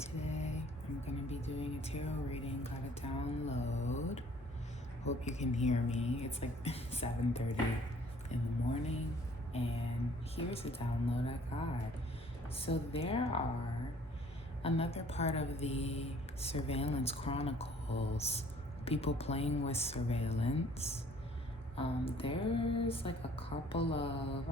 today. I'm going to be doing a tarot reading. Got a download. Hope you can hear me. It's like 7:30 in the morning, and here's the download I got. So there are another part of the Surveillance Chronicles, people playing with surveillance. There's like a couple of,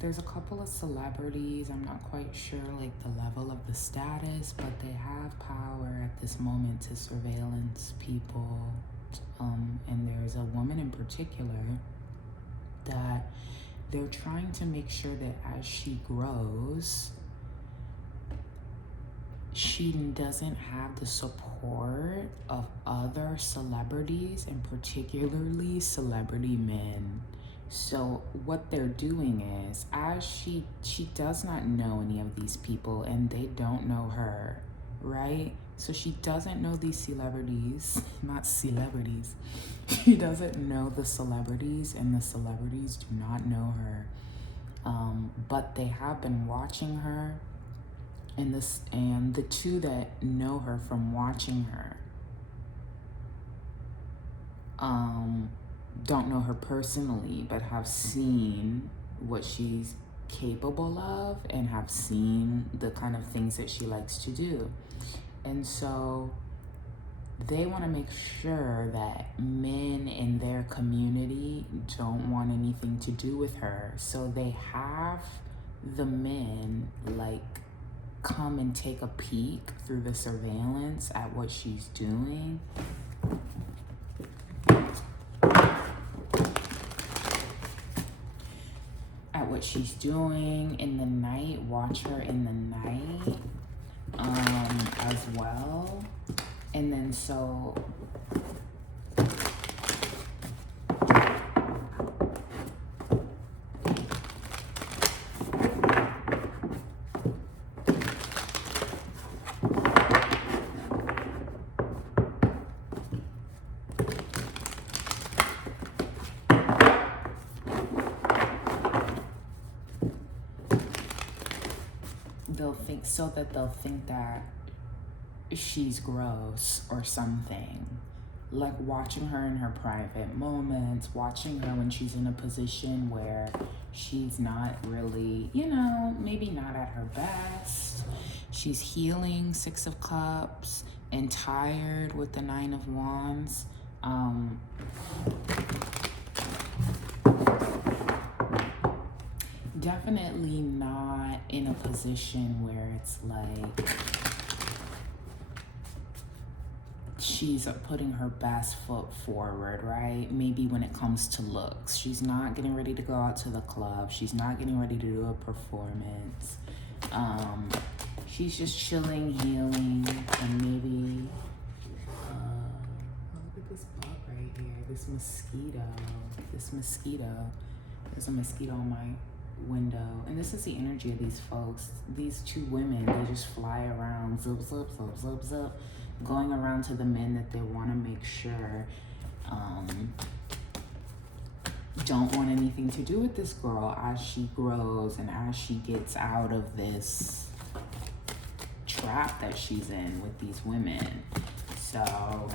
there's a couple of celebrities. I'm not quite sure like the level of the status, but they have power at this moment to surveillance people. And there's a woman in particular that they're trying to make sure that as she grows, she doesn't have the support of other celebrities, and particularly celebrity men. So what they're doing is, as she does not know any of these people, and they don't know her, right? So she doesn't know these celebrities, not celebrities. She doesn't know the celebrities, and the celebrities do not know her. But they have been watching her. And the two that know her from watching her don't know her personally, but have seen what she's capable of and have seen the kind of things that she likes to do. And so they want to make sure that men in their community don't want anything to do with her. So they have the men like come and take a peek through the surveillance at what she's doing. At what she's doing in the night, watch her in the night as well. And then so they'll think that she's gross or something. Like watching her in her private moments, watching her when she's in a position where she's not really, maybe not at her best. She's healing, 6 of Cups, and tired with the 9 of Wands. Definitely not in a position where it's like she's putting her best foot forward, right? Maybe when it comes to looks, she's not getting ready to go out to the club. She's not getting ready to do a performance. She's just chilling, healing, and maybe, look at this bug right here, this mosquito. There's a mosquito on my window, and this is the energy of these folks. These two women, they just fly around, zip, zip, zip, zip, zip, going around to the men that they want to make sure don't want anything to do with this girl as she grows and as she gets out of this trap that she's in with these women. So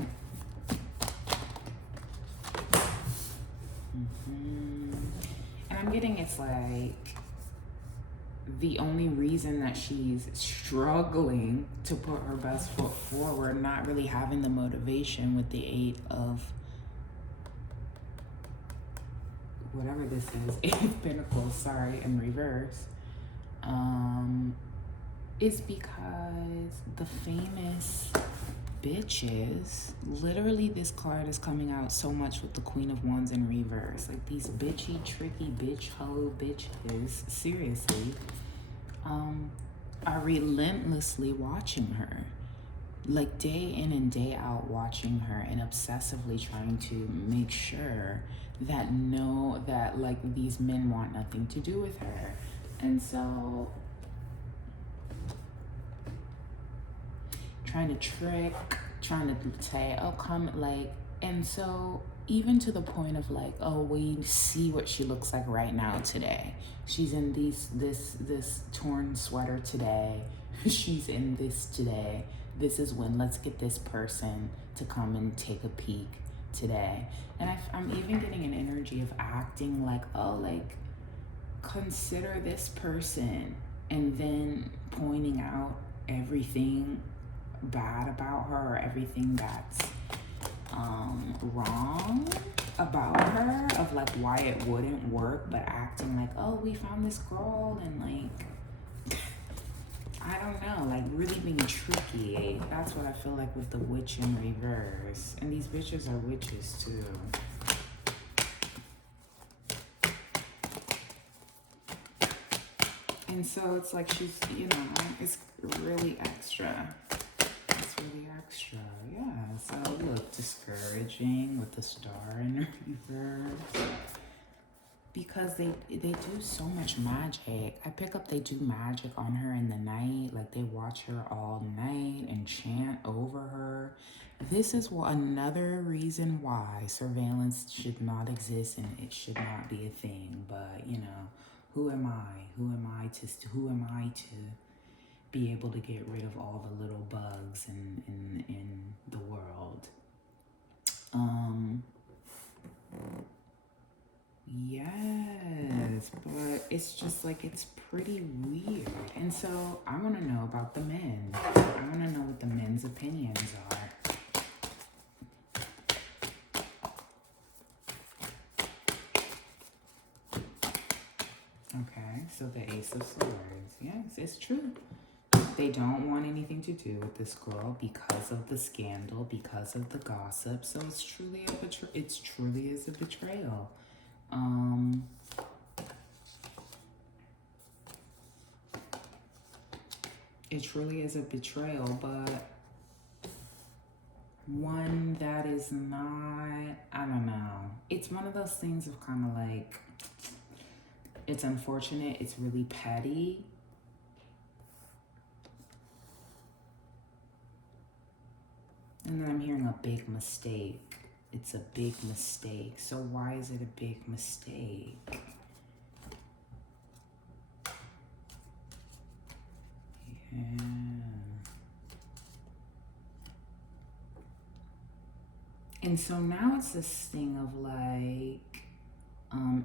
and I'm getting it's like the only reason that she's struggling to put her best foot forward, not really having the motivation with the 8 of whatever this is, 8 of Pentacles, sorry, in reverse, is because the famous bitches, literally this card is coming out so much with the Queen of Wands in reverse, like these bitchy, tricky, bitch hoe bitches, seriously, are relentlessly watching her, like day in and day out watching her, and obsessively trying to make sure that like these men want nothing to do with her. And so trying to trick, trying to say, oh, come, like, and so even to the point of like, oh, we see what she looks like right now today. She's in this torn sweater today, she's in this today. This is when, let's get this person to come and take a peek today. And I'm even getting an energy of acting like, oh, like, consider this person, and then pointing out everything bad about her, or everything that's wrong about her, of like why it wouldn't work, but acting like, oh, we found this girl, and like, I don't know, like really being tricky. That's what I feel like with the witch in reverse. And these bitches are witches too. And so it's like she's, you know, it's really extra. It's really extra, yeah. So look, discouraging with the star in reverse. Because they do so much magic. I pick up they do magic on her in the night. Like they watch her all night and chant over her. This is another reason why surveillance should not exist and it should not be a thing. But you know, who am I? Who am I to be able to get rid of all the little bugs in the world? Yes, but it's just like, it's pretty weird. And so I want to know about the men. I want to know what the men's opinions are. Okay, so the Ace of Swords. Yes, it's true. They don't want anything to do with this girl because of the scandal, because of the gossip. So it's truly it truly is a betrayal. It truly is a betrayal, but one that is not, I don't know. It's one of those things of kind of like, it's unfortunate, it's really petty. And then I'm hearing a big mistake. It's a big mistake. So why is it a big mistake? Yeah. And so now it's this thing of like,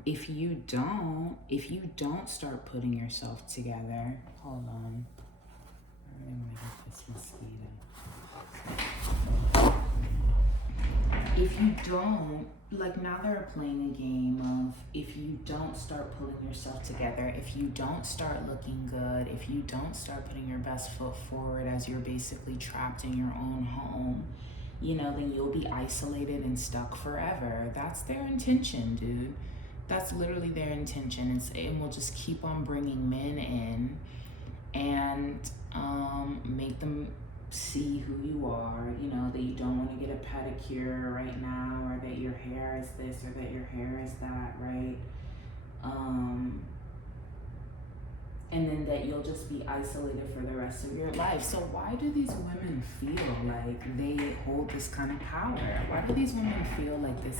if you don't start putting yourself together, hold on. I'm gonna get this mosquito. If you don't, like now they're playing a game of, if you don't start pulling yourself together, if you don't start looking good, if you don't start putting your best foot forward as you're basically trapped in your own home, you know, then you'll be isolated and stuck forever. That's their intention, dude. That's literally their intention. And we'll just keep on bringing men in and make them see who you are, you know, that you don't want to get a pedicure right now, or that your hair is this, or that your hair is that, right? And then that you'll just be isolated for the rest of your life. So why do these women feel like they hold this kind of power? Why do these women feel like this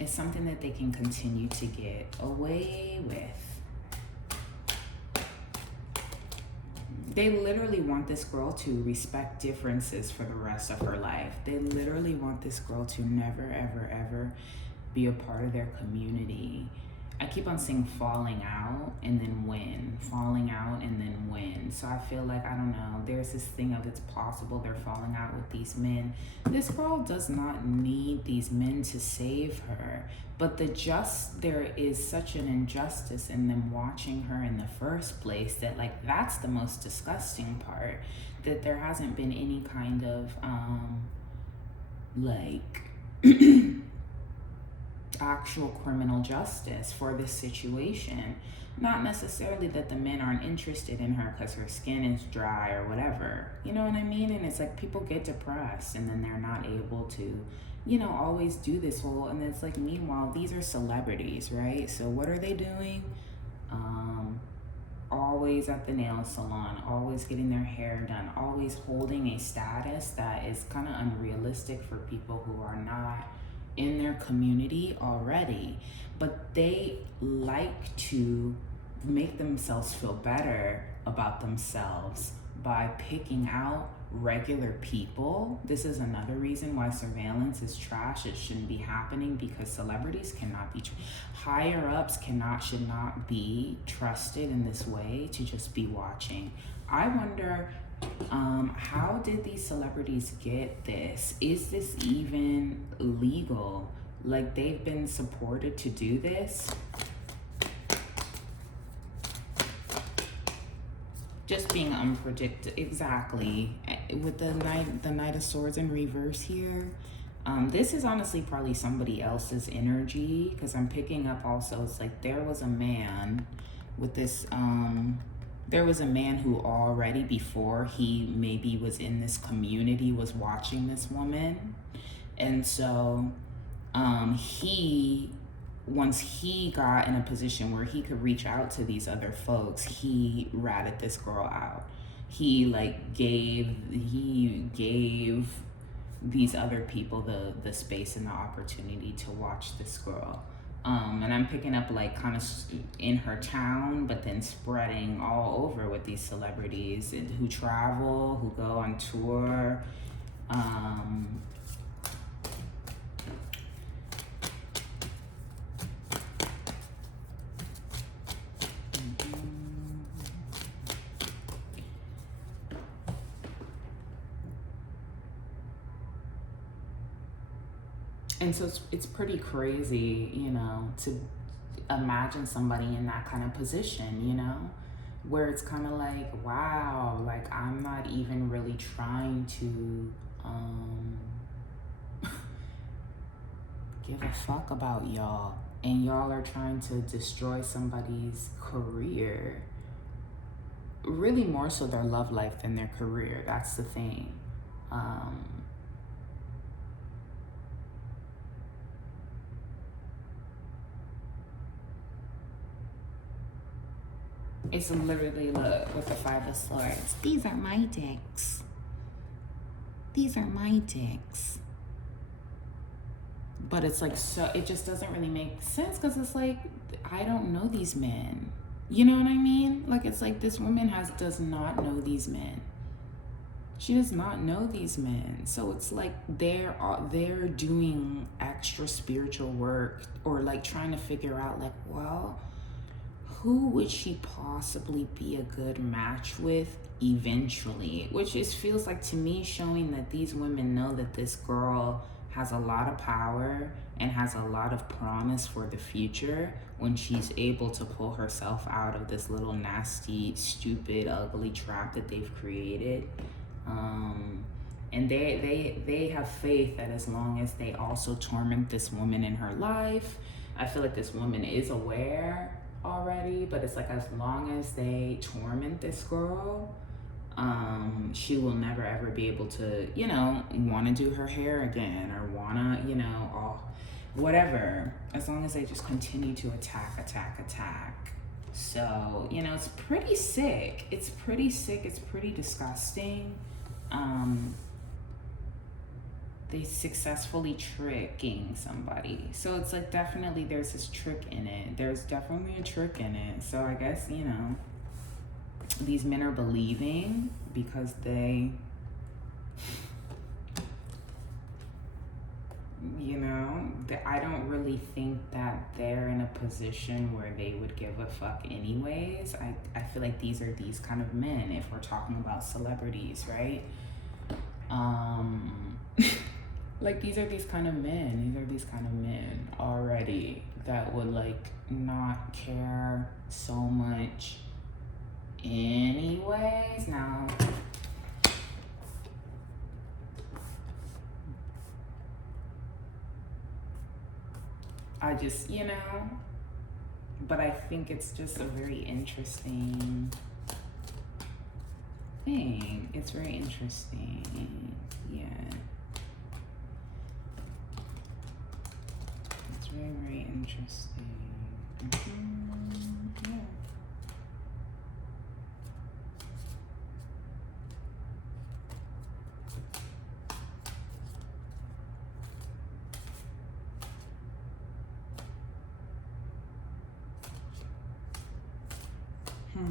is something that they can continue to get away with? They literally want this girl to respect differences for the rest of her life. They literally want this girl to never, ever, ever be a part of their community. I keep on saying falling out and then win, falling out and then win. So I feel like, I don't know, there's this thing of, it's possible they're falling out with these men. This girl does not need these men to save her, but there is such an injustice in them watching her in the first place that, like, that's the most disgusting part, that there hasn't been any kind of like actual criminal justice for this situation. Not necessarily that the men aren't interested in her because her skin is dry or whatever, you know what I mean? And it's like, people get depressed and then they're not able to, you know, always do this whole, and it's like, meanwhile, these are celebrities, right? So what are they doing? Always at the nail salon, always getting their hair done, always holding a status that is kind of unrealistic for people who are not in their community already. But they like to make themselves feel better about themselves by picking out regular people. This is another reason why surveillance is trash. It shouldn't be happening, because celebrities cannot be higher ups should not be trusted in this way to just be watching. I wonder, how did these celebrities get this? Is this even legal? Like, they've been supported to do this? Just being unpredictable. Exactly. With the Knight of Swords in reverse here. This is honestly probably somebody else's energy, because I'm picking up also, it's like there was a man with this, there was a man who already, before he maybe was in this community, was watching this woman. And so once he got in a position where he could reach out to these other folks, he ratted this girl out. He gave these other people the space and the opportunity to watch this girl. And I'm picking up like kind of in her town, but then spreading all over with these celebrities who travel, who go on tour. And so it's pretty crazy, you know, to imagine somebody in that kind of position, you know, where it's kind of like, wow, like I'm not even really trying to give a fuck about y'all, and y'all are trying to destroy somebody's career. Really more so their love life than their career. That's the thing. It's literally, look, with the Five of Swords. These are my dicks. These are my dicks. But it's like, so it just doesn't really make sense, because it's like, I don't know these men. You know what I mean? Like, it's like this woman does not know these men. She does not know these men. So it's like they're doing extra spiritual work, or like trying to figure out like, well, who would she possibly be a good match with eventually? Which feels like to me showing that these women know that this girl has a lot of power and has a lot of promise for the future when she's able to pull herself out of this little nasty, stupid, ugly trap that they've created. And they have faith that as long as they also torment this woman in her life, I feel like this woman is aware already, but it's like as long as they torment this girl, she will never ever be able to, you know, want to do her hair again, or want to, you know, whatever, as long as they just continue to attack. So, you know, it's pretty sick. It's pretty disgusting. They successfully tricking somebody. So it's like, definitely there's this trick in it. There's definitely a trick in it. So I guess, you know, these men are believing because they, you know, I don't really think that they're in a position where they would give a fuck anyways. I feel like these are these kind of men, if we're talking about celebrities, right? Like these are these kind of men already that would like not care so much anyways. Now, I just, you know, but I think it's just a very interesting thing. It's very interesting. Yeah. It's very, very interesting. Yeah. So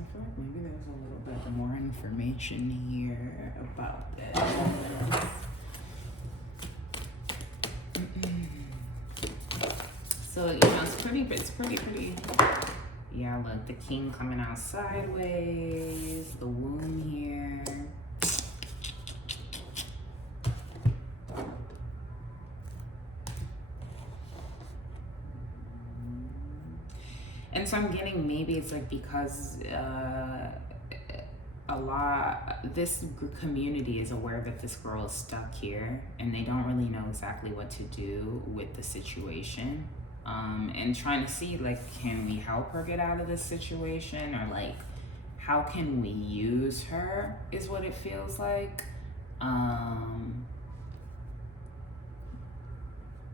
I feel like maybe there's a little bit more information here about this. So, it's pretty. Yeah, look, the king coming out sideways, the womb here. And so I'm getting, maybe it's like because this community is aware that this girl is stuck here and they don't really know exactly what to do with the situation. And trying to see, like, can we help her get out of this situation, or like, how can we use her, is what it feels like.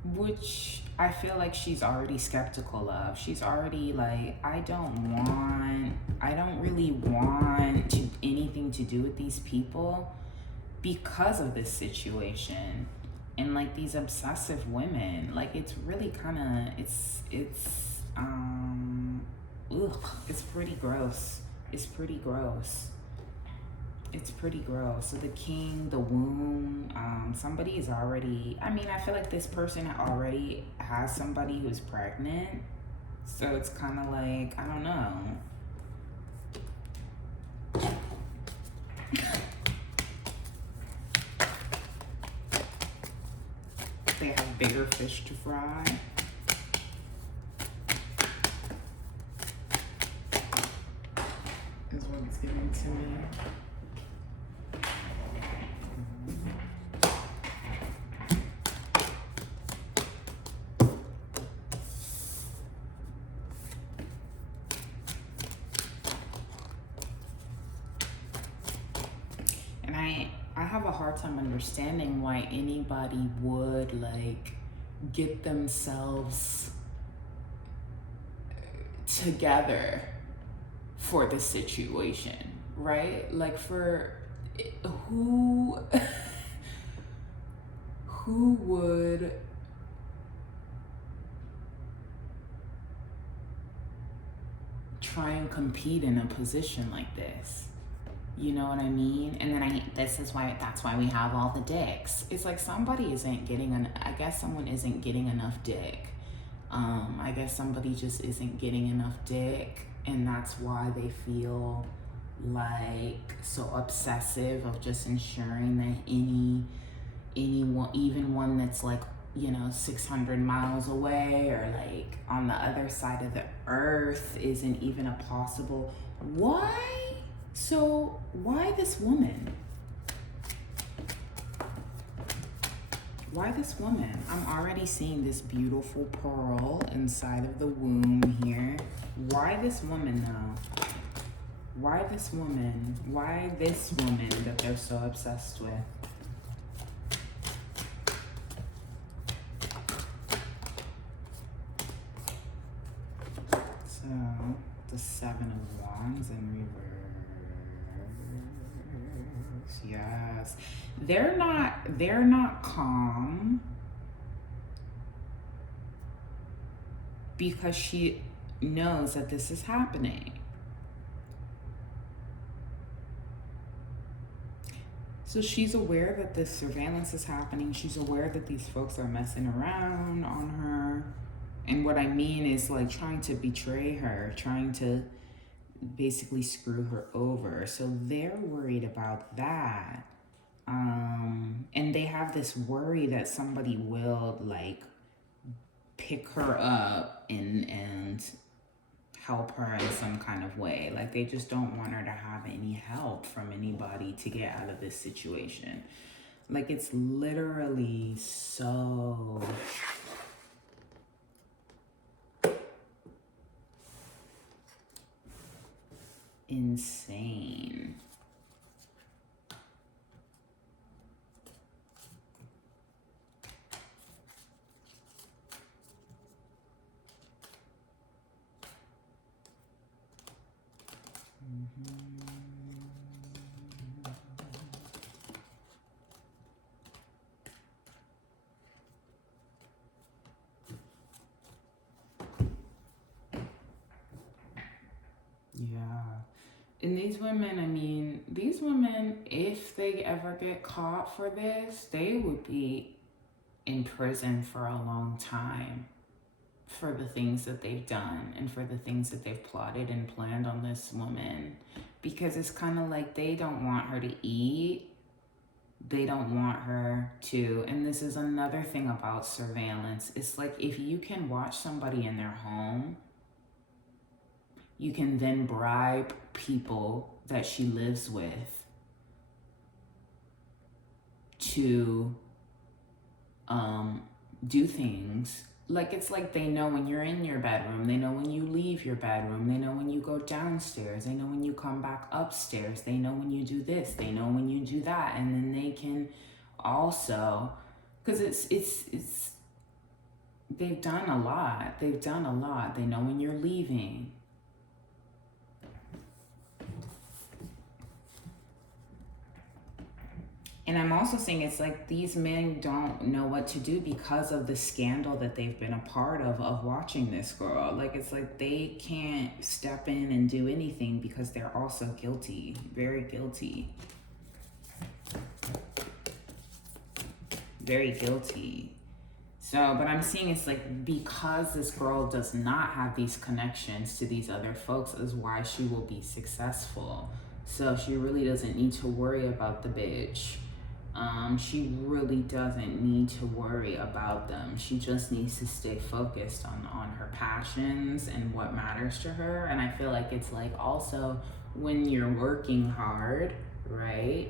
Which I feel like she's already skeptical of. She's already like, I don't really want anything to do with these people because of this situation. And like these obsessive women, like it's really kind of, it's pretty gross. It's pretty gross. So the king, the womb, somebody is already, I feel like this person already has somebody who's pregnant. So it's kind of like, I don't know. They have bigger fish to fry. Is what it's giving to me. And I have a hard time understanding why anybody would like get themselves together for the situation, right? Like, for who would try and compete in a position like this? You know what I mean? And then that's why we have all the dicks. It's like somebody isn't getting I guess someone isn't getting enough dick. I guess somebody just isn't getting enough dick, and that's why they feel like so obsessive of just ensuring that anyone, even one that's like, 600 miles away or like on the other side of the earth, isn't even a possible. Why? So why this woman? Why this woman? I'm already seeing this beautiful pearl inside of the womb here. Why this woman though? Why this woman? Why this woman that they're so obsessed with? So, the Seven of Wands in reverse. Yes. They're not calm because she knows that this is happening. So she's aware that this surveillance is happening. She's aware that these folks are messing around on her. And what I mean is like trying to betray her, trying to basically screw her over. So they're worried about that. And they have this worry that somebody will like pick her up and help her in some kind of way. Like they just don't want her to have any help from anybody to get out of this situation. Like it's literally so insane. And these women, I mean, these women, if they ever get caught for this, they would be in prison for a long time for the things that they've done and for the things that they've plotted and planned on this woman. Because it's kind of like they don't want her to eat. They don't want her to, and this is another thing about surveillance. It's like if you can watch somebody in their home, you can then bribe people that she lives with to do things. Like, it's like they know when you're in your bedroom, they know when you leave your bedroom, they know when you go downstairs, they know when you come back upstairs, they know when you do this, they know when you do that, and then they can also, because it's they've done a lot, they know when you're leaving. And I'm also saying it's like these men don't know what to do because of the scandal that they've been a part of watching this girl. Like, it's like they can't step in and do anything because they're also guilty, very guilty. Very guilty. So, but I'm seeing it's like because this girl does not have these connections to these other folks is why she will be successful. So she really doesn't need to worry about the bitch. She really doesn't need to worry about them. She just needs to stay focused on her passions and what matters to her. And I feel like it's like also when you're working hard, right?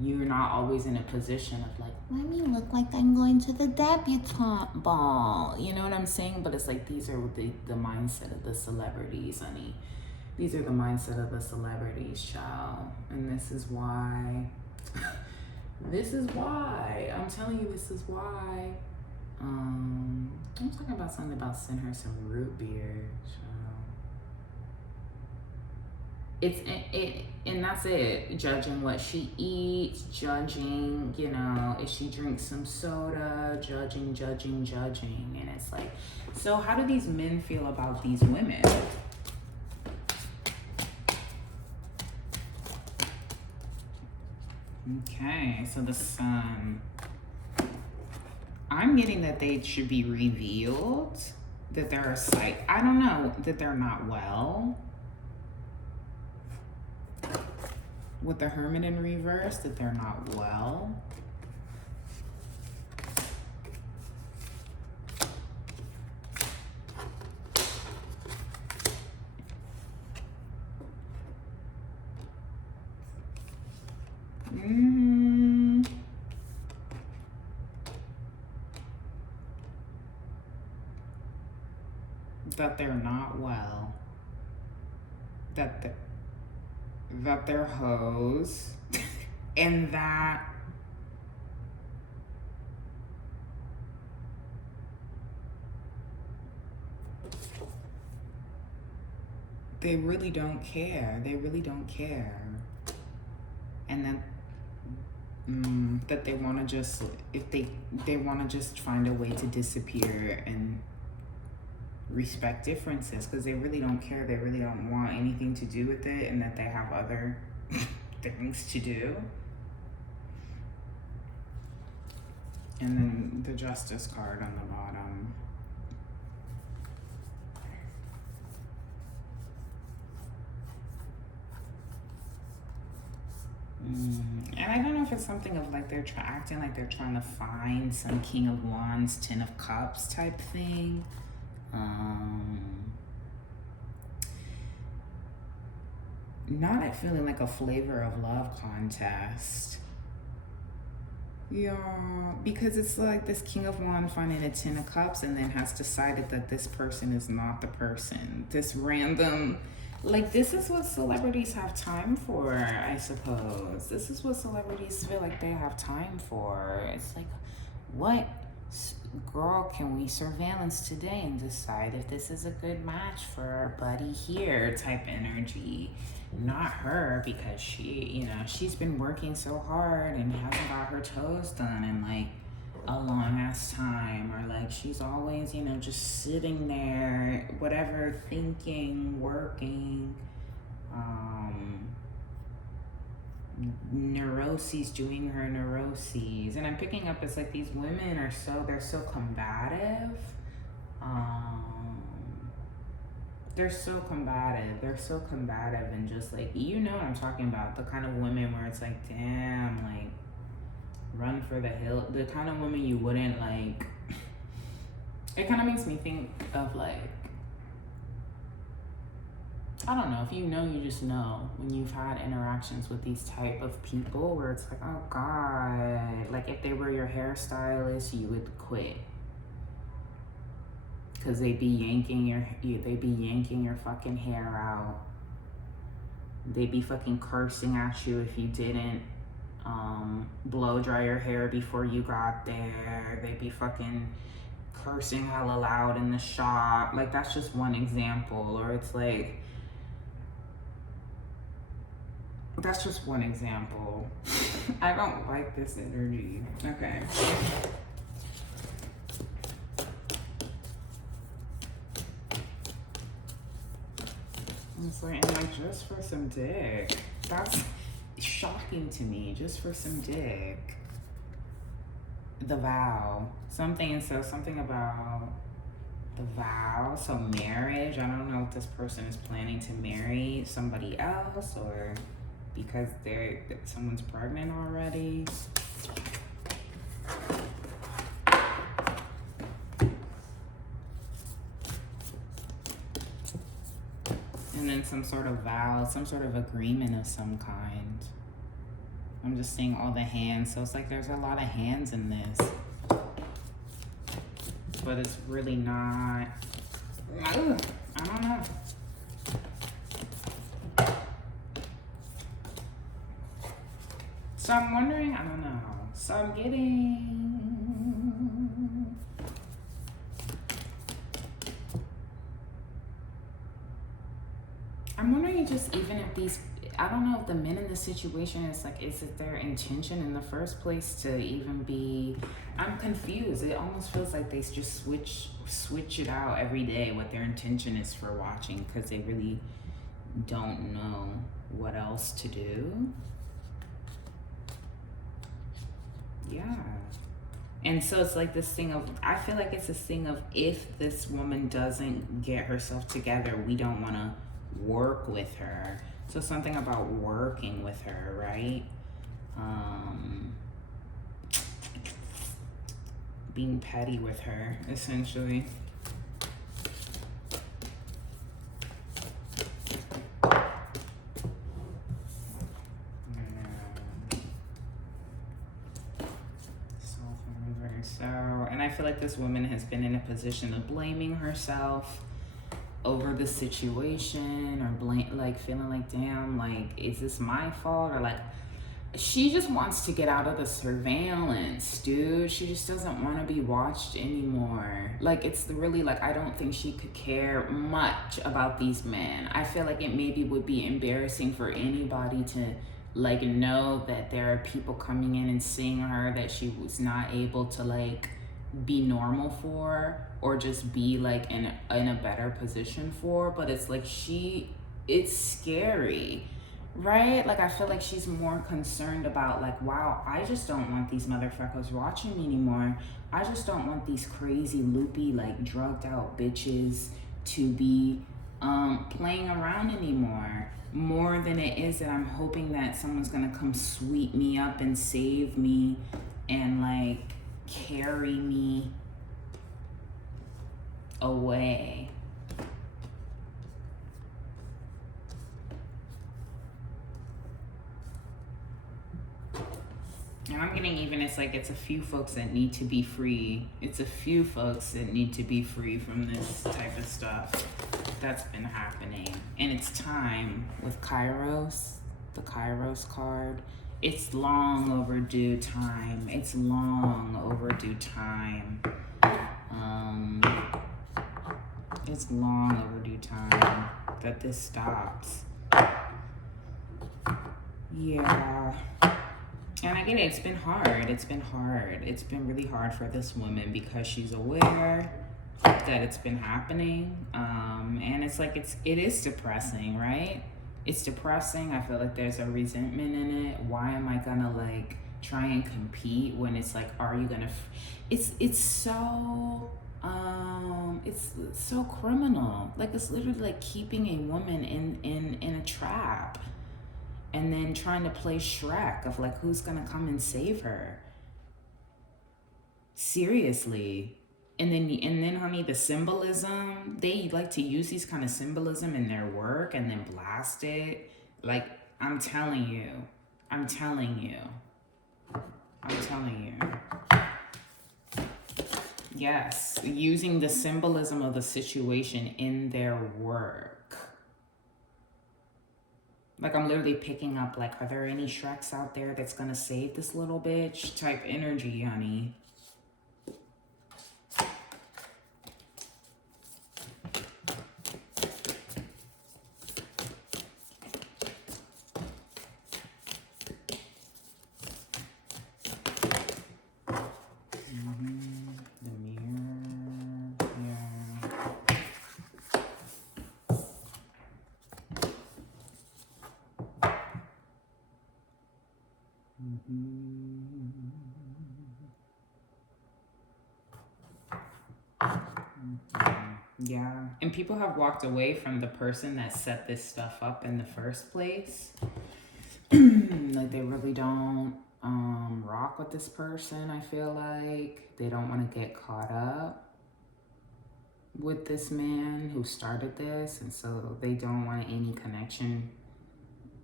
You're not always in a position of like, let me look like I'm going to the debutante ball. You know what I'm saying? But it's like these are the mindset of the celebrities, honey. These are the mindset of the celebrities, child. And this is why... This is why. I'm telling you, this is why. I'm talking about something about send her some root beer. And that's it. Judging what she eats, judging, you know, if she drinks some soda, judging. And it's like, so how do these men feel about these women? Okay, so the sun. I'm getting that they should be revealed, that there are I don't know, that they're not well. With the Hermit in reverse, that they're not well. That they're not well. That they're hoes. And that they really don't care. They really don't care. And that they want to just, if they want to just find a way to disappear and respect differences, because they really don't care. They really don't want anything to do with it, and that they have other things to do. And then the Justice card on the bottom. And I don't know if it's something of like they're acting like they're trying to find some King of Wands, Ten of Cups type thing. Not feeling like a flavor of love contest. Yeah, because it's like this King of Wands finding a Ten of Cups and then has decided that this person is not the person. This random, like, this is what celebrities have time for, I suppose. This is what celebrities feel like they have time for. It's like, what girl can we surveillance today and decide if this is a good match for our buddy here type energy. Not her, because she, you know, she's been working so hard and hasn't got her toes done in like a long ass time, or like she's always, you know, just sitting there, whatever, thinking, working. Neuroses doing her neuroses. And I'm picking up, it's like these women are they're so combative. They're so combative and just like, you know what I'm talking about, the kind of women where it's like, damn, like, run for the hill, the kind of women you wouldn't like. It kind of makes me think of like, I don't know, if you know, you just know when you've had interactions with these type of people where it's like, oh God, like if they were your hairstylist, you would quit. Cause they'd be yanking your fucking hair out. They'd be fucking cursing at you if you didn't blow dry your hair before you got there. They'd be fucking cursing hella loud in the shop. Like, that's just one example. Or it's like, that's just one example. I don't like this energy. Okay. It's like, and like, just for some dick. That's shocking to me. Just for some dick. The vow. Something about the vow. So marriage. I don't know if this person is planning to marry somebody else or because someone's pregnant already. And then some sort of vow, some sort of agreement of some kind. I'm just seeing all the hands. So it's like there's a lot of hands in this. But it's really not. I don't know. So I'm wondering, I don't know. So I'm getting. I'm wondering just even if these, I don't know if the men in this situation is like, is it their intention in the first place to even be, I'm confused. It almost feels like they just switch it out every day what their intention is for watching because they really don't know what else to do. Yeah. And so it's like this thing of, I feel like it's this thing of if this woman doesn't get herself together, we don't want to work with her. So something about working with her, right? Being petty with her, essentially. So, and I feel like this woman has been in a position of blaming herself over the situation or like feeling like, damn, like, is this my fault? Or like, she just wants to get out of the surveillance, dude. She just doesn't want to be watched anymore. Like, it's really like, I don't think she could care much about these men. I feel like it maybe would be embarrassing for anybody to like know that there are people coming in and seeing her that she was not able to like be normal for or just be like in a better position for. But it's like it's scary, right? Like I feel like she's more concerned about like, wow, I just don't want these motherfuckers watching me anymore. I just don't want these crazy loopy like drugged out bitches to be playing around anymore, more than it is that I'm hoping that someone's gonna come sweep me up and save me and like carry me away. And I'm getting even, it's like it's a few folks that need to be free. It's a few folks that need to be free from this type of stuff that's been happening. And it's time with Kairos, the Kairos card. It's long overdue time. It's long overdue time. It's long overdue time that this stops. Yeah. And I get it, it's been hard. It's been hard. It's been really hard for this woman because she's aware that it's been happening. And it's like, it is depressing, right? It's depressing. I feel like there's a resentment in it. Why am I gonna like try and compete when it's like, are you gonna it's so criminal. Like, it's literally like keeping a woman in a trap and then trying to play Shrek of like, who's gonna come and save her. Seriously. And then honey, the symbolism, they like to use these kind of symbolism in their work and then blast it. Like, I'm telling you. I'm telling you. I'm telling you. Yes, using the symbolism of the situation in their work. Like, I'm literally picking up, like, are there any Shreks out there that's gonna save this little bitch type energy, honey. Yeah, and people have walked away from the person that set this stuff up in the first place. Like, they really don't rock with this person. I feel like they don't want to get caught up with this man who started this, and so they don't want any connection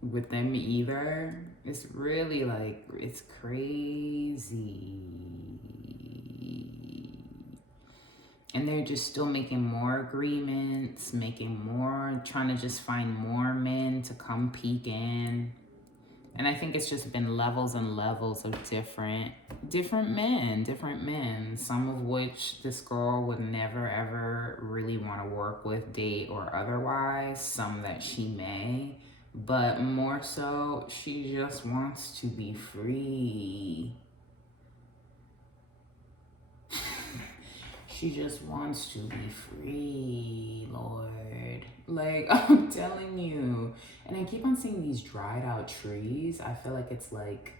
with them either. It's really like, it's crazy. And they're just still making more agreements, making more, trying to just find more men to come peek in. And I think it's just been levels and levels of different men, some of which this girl would never ever really want to work with, date, or otherwise, some that she may, but more so, she just wants to be free. She just wants to be free, Lord. Like, I'm telling you. And I keep on seeing these dried out trees. I feel like it's like,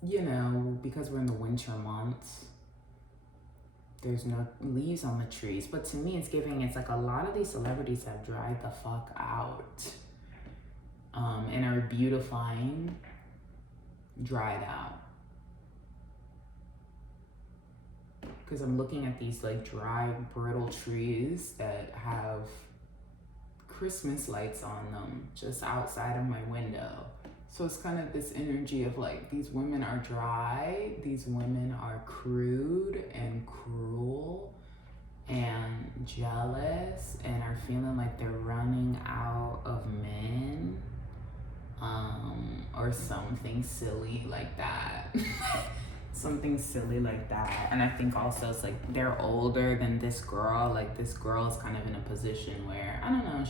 you know, because we're in the winter months, there's no leaves on the trees. But to me, it's like a lot of these celebrities have dried the fuck out. And are beautifying dried out. Because I'm looking at these like dry, brittle trees that have Christmas lights on them just outside of my window. So it's kind of this energy of like, these women are dry, these women are crude and cruel and jealous and are feeling like they're running out of men, or something silly like that. Something silly like that. And I think also it's like they're older than this girl. Like, this girl is kind of in a position where, I don't know,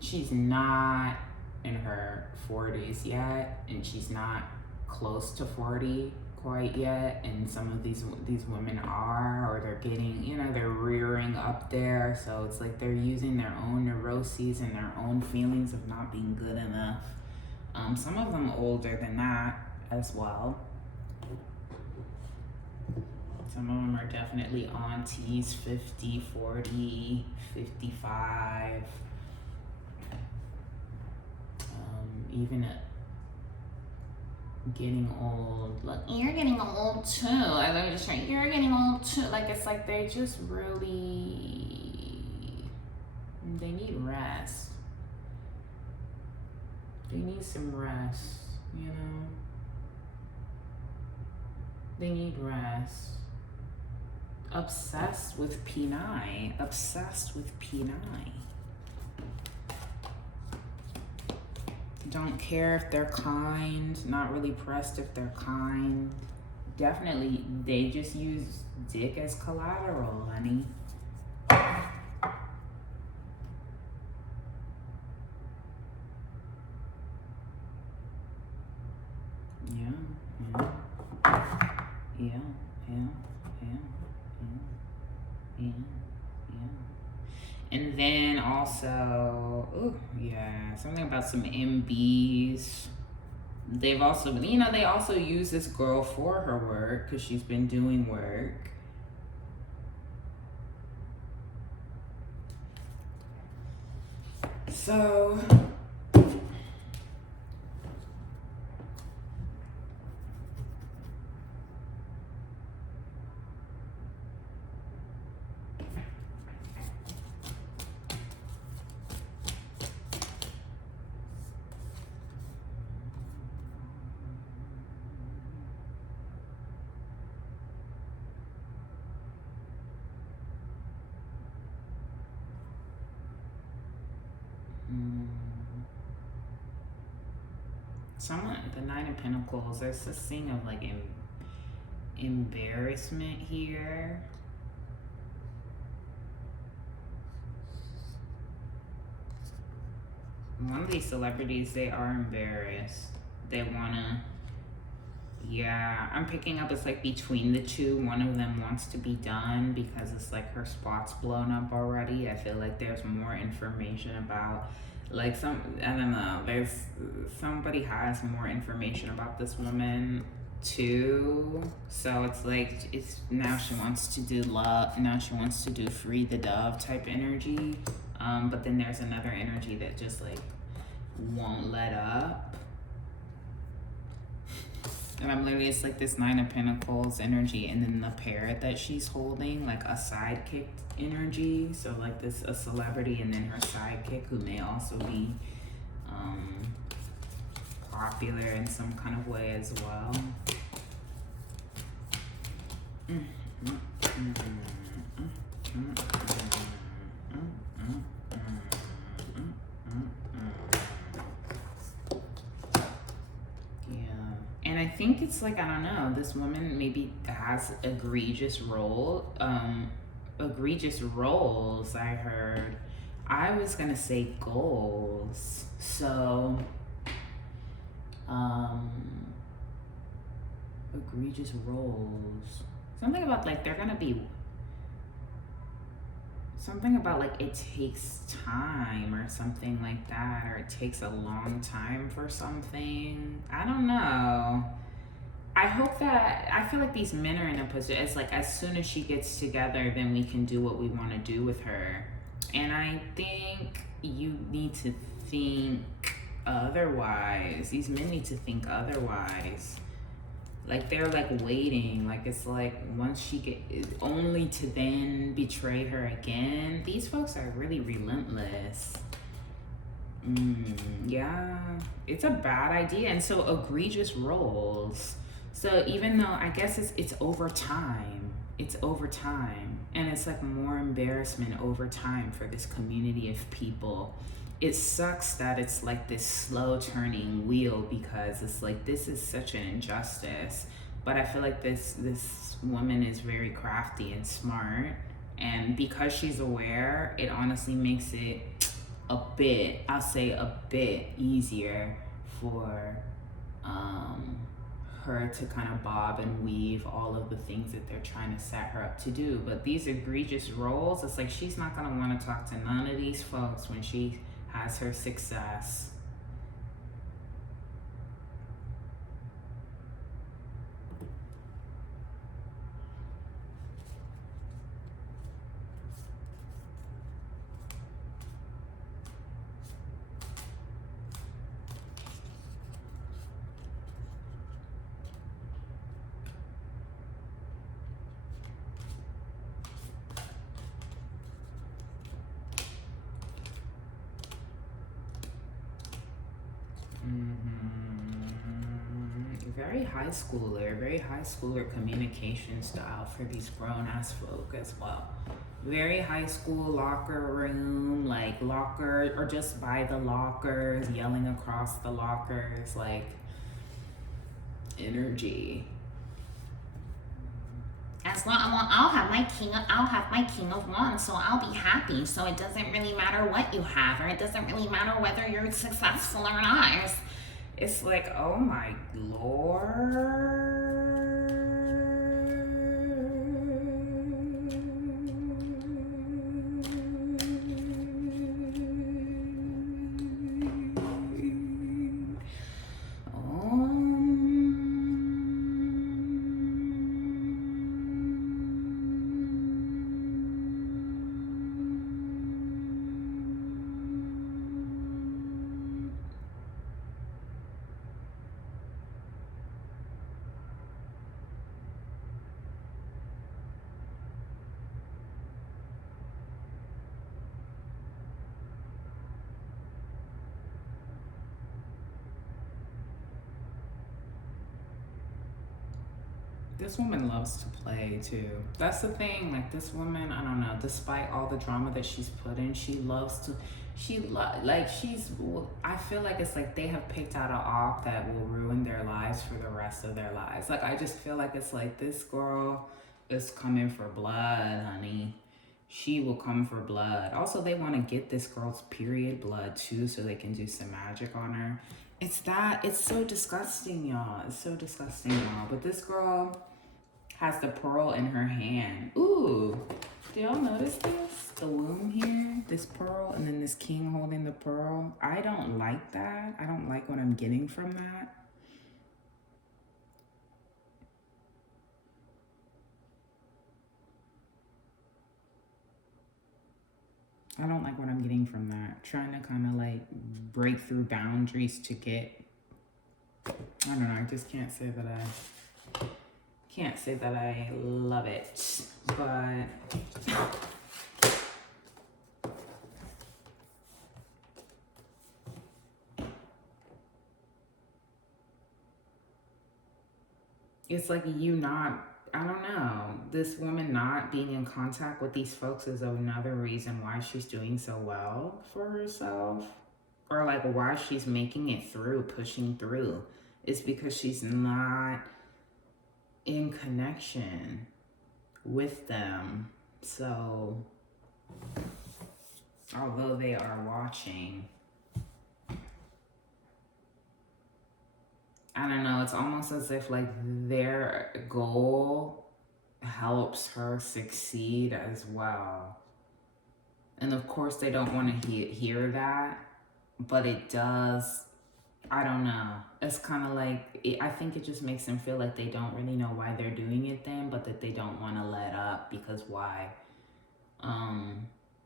she's not in her 40s yet, and she's not close to 40 quite yet, and some of these women are, or they're getting, you know, they're rearing up there. So it's like they're using their own neuroses and their own feelings of not being good enough. Some of them older than that as well. Some of them are definitely aunties, 50, 40, 55. Even getting old. Like, you're getting old too. I love just trying, you're getting old too. Like, it's like they just really, they need rest. They need some rest, you know? They need rest. Obsessed with P9. Obsessed with P9. Don't care if they're kind. Not really pressed if they're kind. Definitely, they just use dick as collateral, honey. And then also, oh yeah, something about some MBs. They've also, they also use this girl for her work because she's been doing work. So the Nine of Pentacles, there's this thing of like embarrassment here. One of these celebrities, they are embarrassed. They wanna, yeah, I'm picking up it's like between the two, one of them wants to be done because it's like her spot's blown up already. I feel like there's more information about, like, I don't know, there's, somebody has more information about this woman too. So it's like, now she wants to do love, now she wants to do free the dove type energy. But then there's another energy that just like won't let up. And I'm literally, it's like this Nine of Pentacles energy, and then the parrot that she's holding, like a sidekick energy. So like this, a celebrity, and then her sidekick, who may also be popular in some kind of way as well. And I think it's like, I don't know, this woman maybe has egregious roles, I heard. I was gonna say goals. So, egregious roles. Something about like, they're gonna be, something about like it takes time or something like that, or it takes a long time for something. I don't know. I hope that, I feel like these men are in a position, it's like as soon as she gets together, then we can do what we want to do with her. And I think you need to think otherwise. These men need to think otherwise. Like they're like waiting, like it's like once she get, only to then betray her again. These folks are really relentless. Yeah, it's a bad idea. And so egregious roles. So even though I guess it's over time, and it's like more embarrassment over time for this community of people. It sucks that it's like this slow turning wheel, because it's like, this is such an injustice. But I feel like this woman is very crafty and smart, and because she's aware, it honestly makes it a bit, I'll say a bit easier for her to kind of bob and weave all of the things that they're trying to set her up to do. But these egregious roles, it's like she's not going to want to talk to none of these folks when she has her success. Very high schooler communication style for these grown-ass folk as well. Very high school locker room, like locker, or just by the lockers, yelling across the lockers, like energy. As long, well, I'll have my king of wands, so I'll be happy. So it doesn't really matter what you have, or it doesn't really matter whether you're successful or not. It's like, oh my Lord. This woman loves to play too. That's the thing. Like this woman, I don't know. Despite all the drama that she's put in, she loves to. I feel like it's like they have picked out an op that will ruin their lives for the rest of their lives. Like I just feel like it's like this girl is coming for blood, honey. She will come for blood. Also, they want to get this girl's period blood too, so they can do some magic on her. It's so disgusting, y'all. It's so disgusting, y'all. But this girl has the pearl in her hand. Ooh, do y'all notice this? The womb here, this pearl, and then this king holding the pearl. I don't like that. I don't like what I'm getting from that. I don't like what I'm getting from that. Trying to kind of like break through boundaries to get, I don't know, I just can't say that I love it, but it's like I don't know, this woman not being in contact with these folks is another reason why she's doing so well for herself, or like why she's making it through, pushing through. It's because she's not in connection with them. So although they are watching, I don't know, it's almost as if like their goal helps her succeed as well. And of course they don't want to hear that, but it does. I don't know. It's kind of like, I think it just makes them feel like they don't really know why they're doing it then, but that they don't want to let up because why?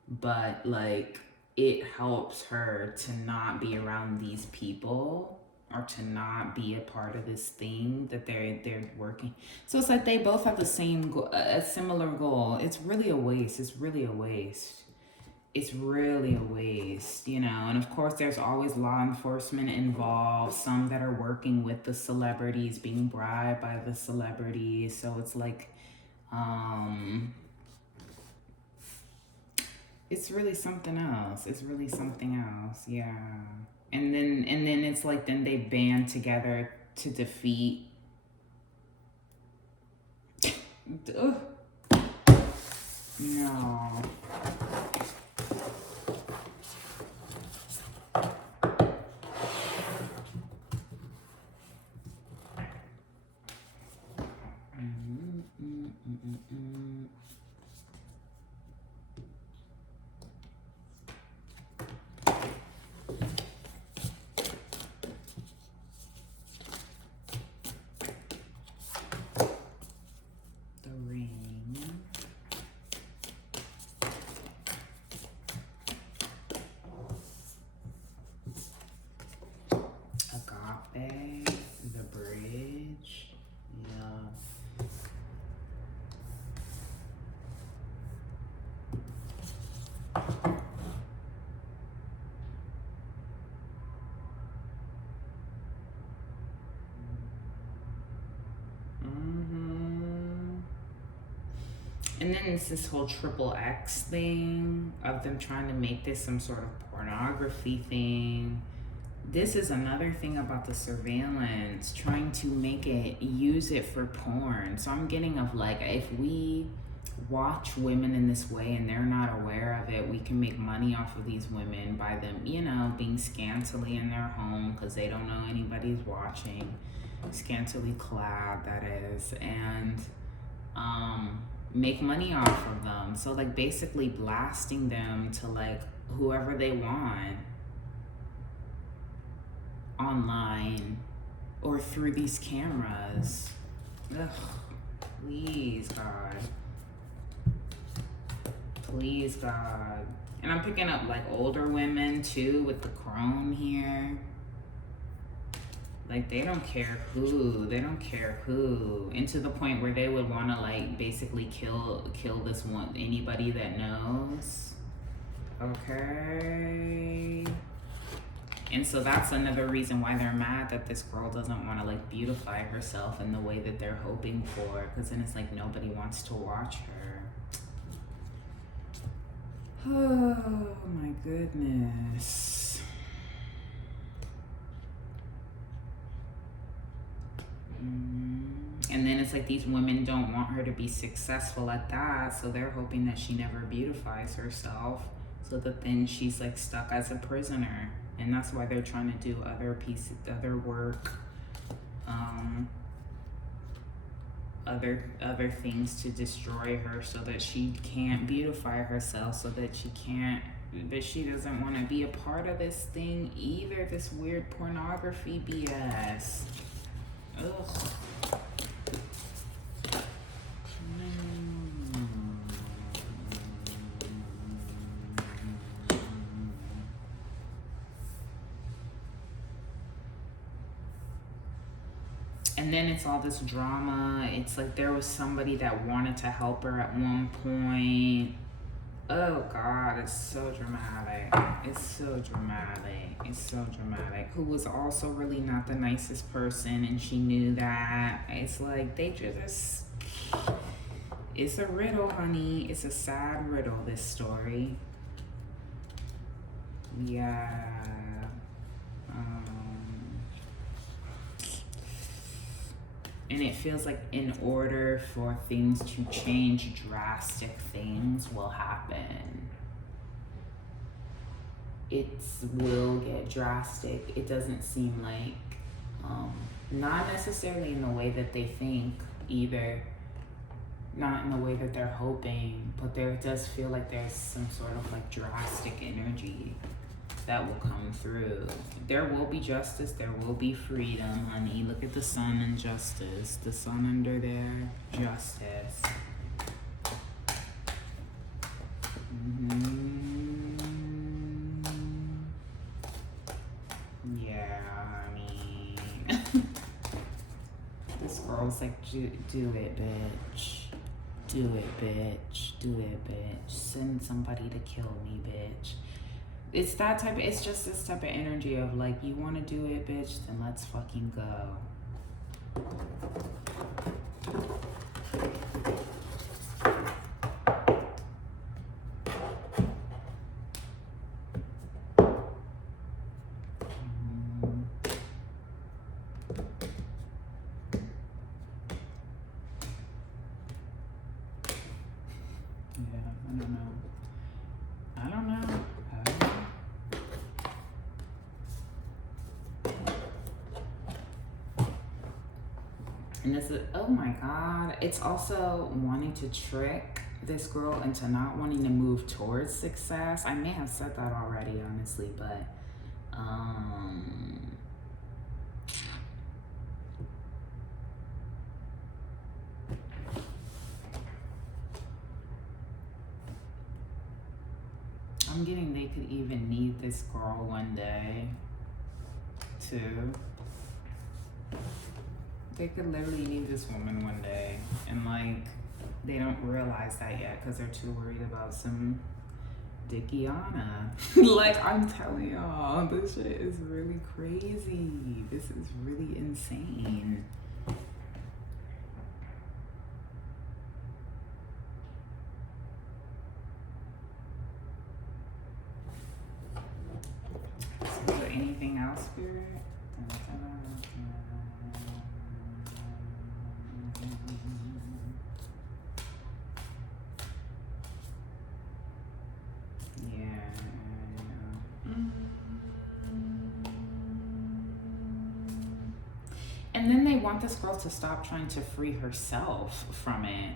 But like it helps her to not be around these people, or to not be a part of this thing that they're working. So it's like they both have the same a similar goal. It's really a waste. It's really a waste. It's really a waste, you know. And of course there's always law enforcement involved, some that are working with the celebrities, being bribed by the celebrities. So it's like it's really something else. It's really something else. Yeah. And then it's like then they band together to defeat. Ugh. No. And then it's this whole triple X thing of them trying to make this some sort of pornography thing. This is another thing about the surveillance, trying to make it, use it for porn. So I'm getting of like, if we watch women in this way and they're not aware of it, we can make money off of these women by them, you know, being scantily in their home because they don't know anybody's watching. Scantily clad, that is. And make money off of them. So like basically blasting them to like whoever they want online or through these cameras. Ugh, please God. Please God. And I'm picking up like older women too with the crone here. Like they don't care who, and to the point where they would want to like basically kill this one, anybody that knows. Okay. And so that's another reason why they're mad that this girl doesn't want to like beautify herself in the way that they're hoping for, because then it's like nobody wants to watch her. Oh my goodness. And then it's like these women don't want her to be successful at that, so they're hoping that she never beautifies herself, so that then she's like stuck as a prisoner. And that's why they're trying to do other pieces, other work, other things to destroy her, so that she can't beautify herself, so that she can't, but she doesn't want to be a part of this thing either, this weird pornography BS. Ugh. And then it's all this drama. It's like there was somebody that wanted to help her at one point. Oh God, it's so dramatic. It's so dramatic. It's so dramatic. Who was also really not the nicest person, and she knew that. It's like they just, it's a riddle, honey. It's a sad riddle, this story. Yeah. And it feels like in order for things to change, drastic things will happen. It will get drastic. It doesn't seem like, not necessarily in the way that they think either, not in the way that they're hoping, but there does feel like there's some sort of like drastic energy that will come through. There will be justice, there will be freedom, honey. Look at the sun and justice. The sun under there, justice. Yeah, I mean, this girl's like, do it, bitch. Do it, bitch. Do it, bitch. Send somebody to kill me, bitch. It's that type of, it's just this type of energy of like, you want to do it, bitch, then let's fucking go. Yeah, I don't know. And this is, oh my God, it's also wanting to trick this girl into not wanting to move towards success. I may have said that already, honestly, but I'm getting they could even need this girl one day too. They could literally need this woman one day, and like they don't realize that yet because they're too worried about some Dickiana. Like, I'm telling y'all, this shit is really crazy. This is really insane. Is there anything else, Spirit? And then they want this girl to stop trying to free herself from it.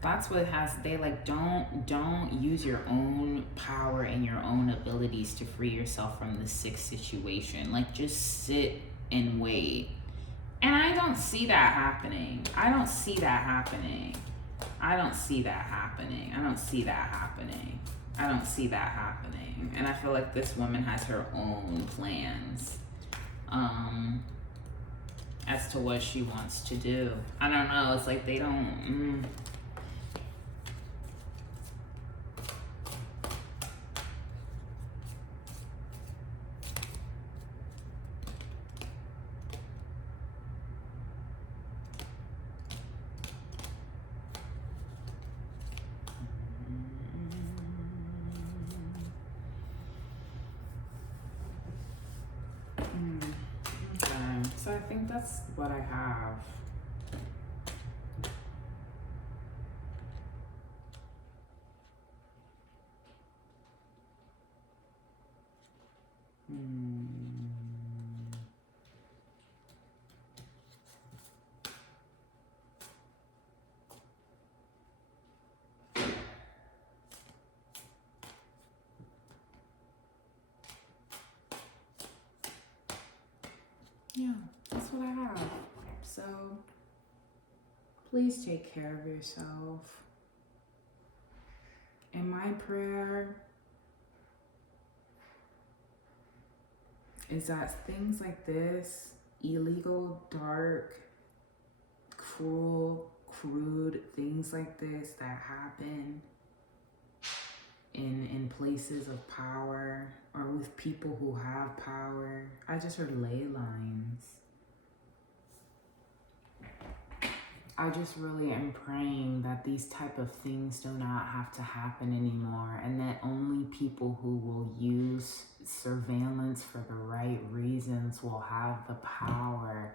That's what has, they like, don't use your own power and your own abilities to free yourself from this sick situation. Like, just sit and wait. And I don't see that happening. I don't see that happening. I don't see that happening. I don't see that happening. I don't see that happening. And I feel like this woman has her own plans as to what she wants to do. I don't know. It's like they don't. that's what I have. Yeah, that's what I have. So please take care of yourself. And my prayer is that things like this, illegal, dark, cruel, crude things like this that happen in places of power or with people who have power. I just heard ley lines. I just really am praying that these type of things do not have to happen anymore, and that only people who will use surveillance for the right reasons will have the power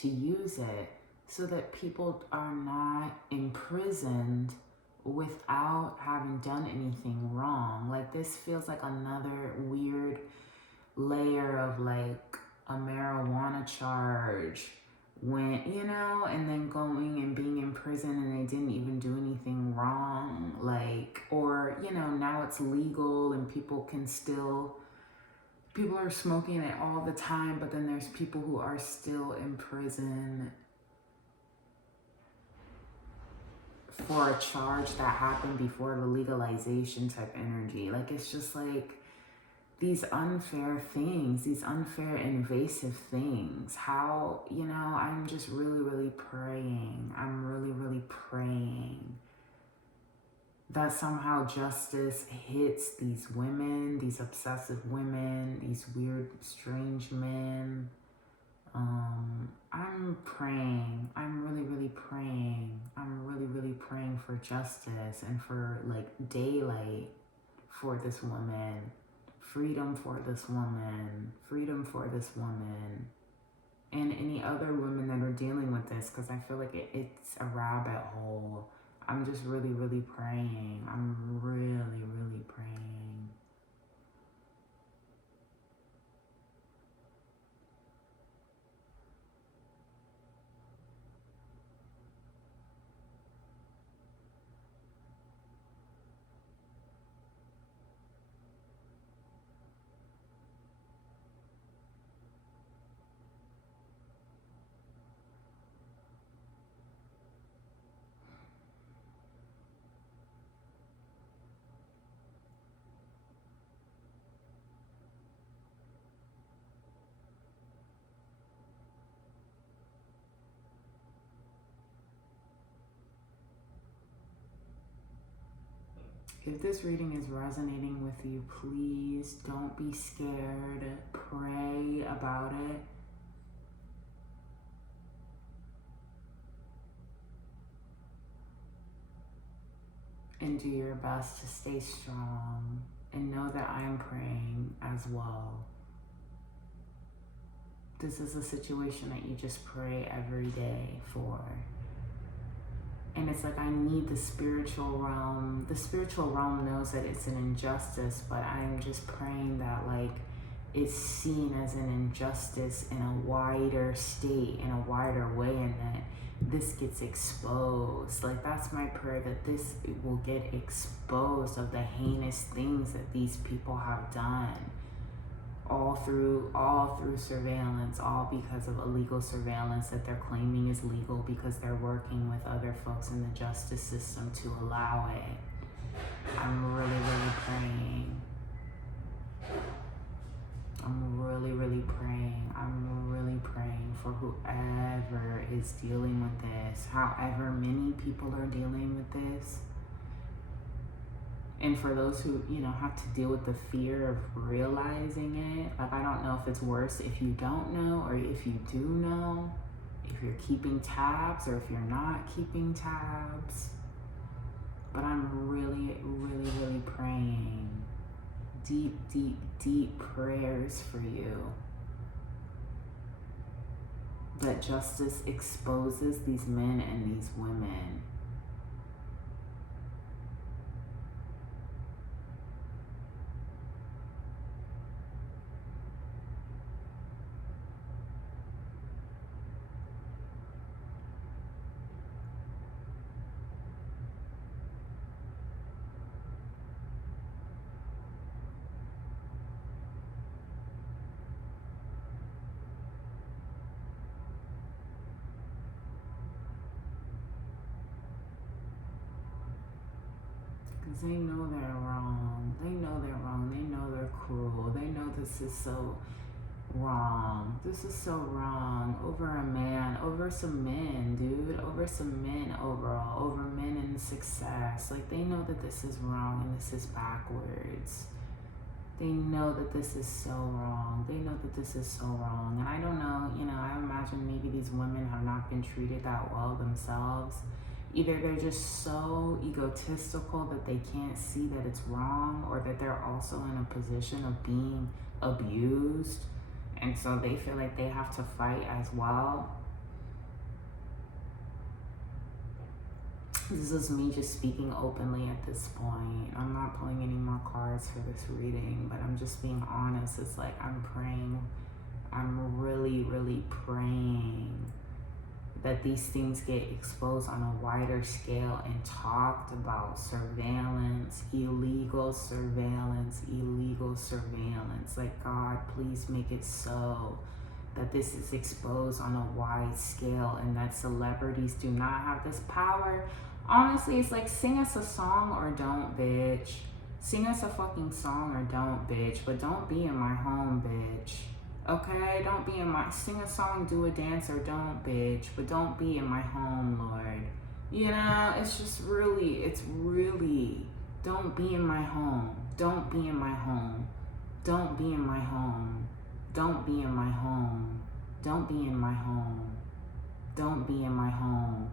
to use it, so that people are not imprisoned without having done anything wrong. Like, this feels like another weird layer of like a marijuana charge when, you know, and then going and being in prison and they didn't even do anything wrong. Like, or, you know, now it's legal and people are smoking it all the time, but then there's people who are still in prison for a charge that happened before the legalization type energy. Like, it's just like these unfair things, these unfair invasive things. How, you know, I'm just really, really praying. I'm really, really praying that somehow justice hits these women, these obsessive women, these weird, strange men. I'm praying. I'm really, really praying. I'm really, really praying for justice and for like daylight for this woman, freedom for this woman, freedom for this woman, and any other women that are dealing with this, because I feel like it's a rabbit hole. I'm just really, really praying. I'm really, really praying. If this reading is resonating with you, please don't be scared. Pray about it. And do your best to stay strong. And know that I'm praying as well. This is a situation that you just pray every day for. And it's like, I need the spiritual realm. The spiritual realm knows that it's an injustice, but I'm just praying that like it's seen as an injustice in a wider state, in a wider way, and that this gets exposed. Like, that's my prayer, that this will get exposed of the heinous things that these people have done. All through surveillance, all because of illegal surveillance that they're claiming is legal because they're working with other folks in the justice system to allow it. I'm really, really praying. I'm really, really praying. I'm really praying for whoever is dealing with this, however many people are dealing with this. And for those who, you know, have to deal with the fear of realizing it, like, I don't know if it's worse if you don't know or if you do know, if you're keeping tabs or if you're not keeping tabs. But I'm really, really, really praying deep, deep, deep prayers for you. But justice exposes these men and these women. Because they know they're wrong. They know they're wrong. They know they're cruel. They know this is so wrong. This is so wrong. Over a man, over some men, dude. Over some men overall. Over men in success. Like, they know that this is wrong and this is backwards. They know that this is so wrong. They know that this is so wrong. And I don't know, I imagine maybe these women have not been treated that well themselves. Either they're just so egotistical that they can't see that it's wrong, or that they're also in a position of being abused, and so they feel like they have to fight as well. This is me just speaking openly at this point. I'm not pulling any more cards for this reading, but I'm just being honest. It's like I'm praying. I'm really, really praying that these things get exposed on a wider scale and talked about. Surveillance, illegal surveillance, illegal surveillance. Like, God, please make it so that this is exposed on a wide scale, and that celebrities do not have this power. Honestly, it's like, sing us a song or don't, bitch. Sing us a fucking song or don't, bitch. But don't be in my home, bitch. Okay, don't be in my, sing a song, do a dance, or don't, bitch, but don't be in my home, Lord. It's just really, don't be in my home. Don't be in my home. Don't be in my home. Don't be in my home. Don't be in my home. Don't be in my home.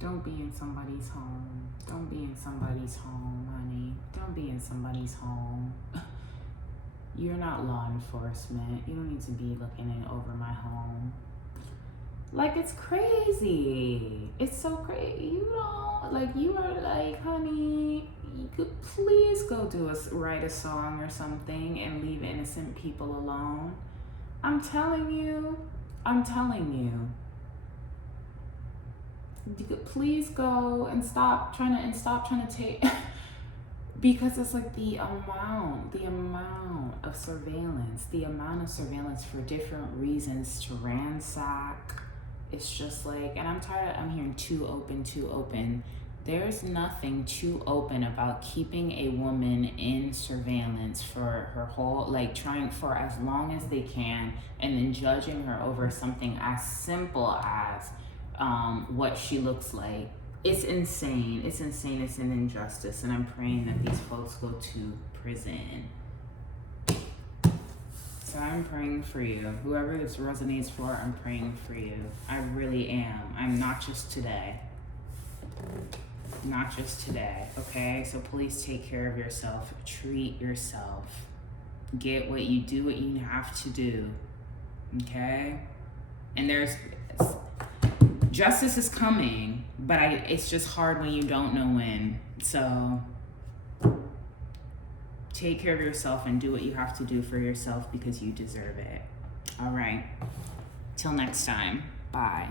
Don't be in somebody's home. Don't be in somebody's home, honey. Don't be in somebody's home. You're not law enforcement. You don't need to be looking in over my home. Like, it's crazy. It's so crazy. You are like, honey, you could please go write a song or something and leave innocent people alone. I'm telling you. You could please go and stop trying to take because it's like the amount of surveillance for different reasons to ransack. It's just like, and I'm hearing too open. There's nothing too open about keeping a woman in surveillance for her whole, like, trying for as long as they can, and then judging her over something as simple as what she looks like. It's insane. It's an injustice, and I'm praying that these folks go to prison. So I'm praying for you. Whoever this resonates for, I'm praying for you. I really am. I'm not just today. Okay? So please take care of yourself. Treat yourself. Do what you have to do. Okay? And justice is coming, but it's just hard when you don't know when. So take care of yourself and do what you have to do for yourself, because you deserve it. All right. Till next time. Bye.